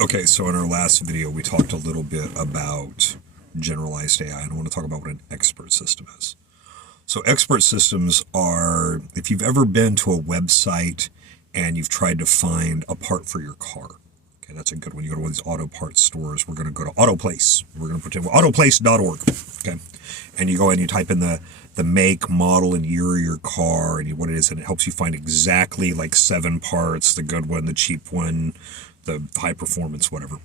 Okay, so in our last video, we talked a little bit about generalized AI, and I want to talk about what an expert system is. So expert systems are, if you've ever been to a website and you've tried to find a part for your car. Okay, that's a good one. You go to one of these auto parts stores. We're going to go to AutoPlace. We're going to pretend we're autoplace.org. Okay, and you go and you type in the make, model, and year of your car and what it is, and it helps you find exactly like 7 parts, the good one, the cheap one, the high performance, whatever,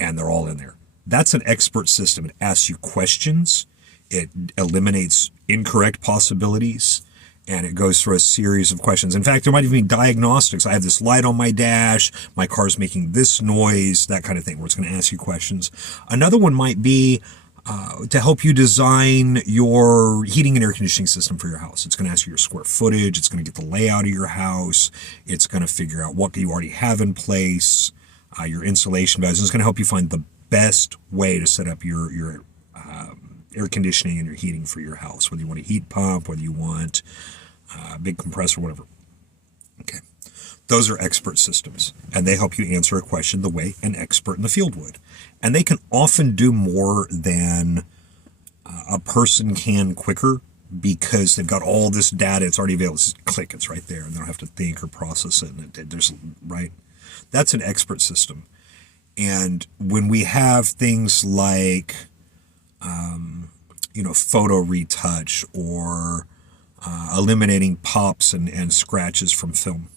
and they're all in there. That's an expert system. It asks you questions. It eliminates incorrect possibilities, and it goes through a series of questions. In fact, there might even be diagnostics. I have this light on my dash, my car's making this noise, that kind of thing, where it's going to ask you questions. Another one might be to help you design your heating and air conditioning system for your house. It's going to ask you your square footage. It's going to get the layout of your house. It's going to figure out what you already have in place, your insulation values. It's going to help you find the best way to set up your air conditioning and your heating for your house, whether you want a heat pump, whether you want a big compressor, whatever. Okay. Those are expert systems, and they help you answer a question the way an expert in the field would. And they can often do more than a person can quicker because they've got all this data. It's already available. Just click, it's right there, and they don't have to think or process it. And right? That's an expert system. And when we have things like, photo retouch or eliminating pops and scratches from film,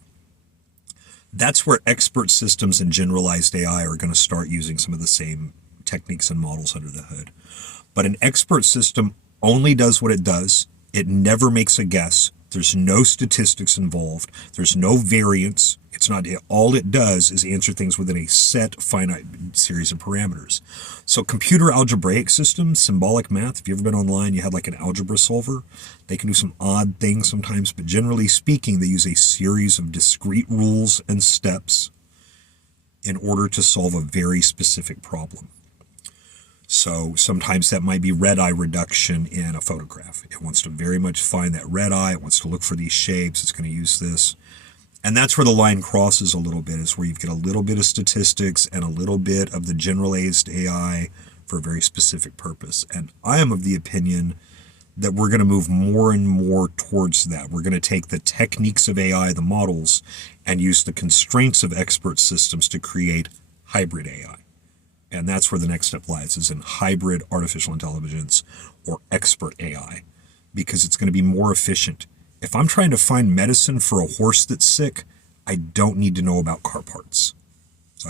that's where expert systems and generalized AI are going to start using some of the same techniques and models under the hood. But an expert system only does what it does. It never makes a guess. There's no statistics involved. There's no variance. It's not, all it does is answer things within a set finite series of parameters. So computer algebraic systems, symbolic math, if you've ever been online, you had like an algebra solver. They can do some odd things sometimes, but generally speaking, they use a series of discrete rules and steps in order to solve a very specific problem. So sometimes that might be red eye reduction in a photograph. It wants to very much find that red eye. It wants to look for these shapes. It's going to use this. And that's where the line crosses a little bit, is where you get a little bit of statistics and a little bit of the generalized AI for a very specific purpose. And I am of the opinion that we're going to move more and more towards that. We're going to take the techniques of AI, the models, and use the constraints of expert systems to create hybrid AI. And that's where the next step lies, is in hybrid artificial intelligence or expert AI, because it's going to be more efficient. If I'm trying to find medicine for a horse that's sick, I don't need to know about car parts.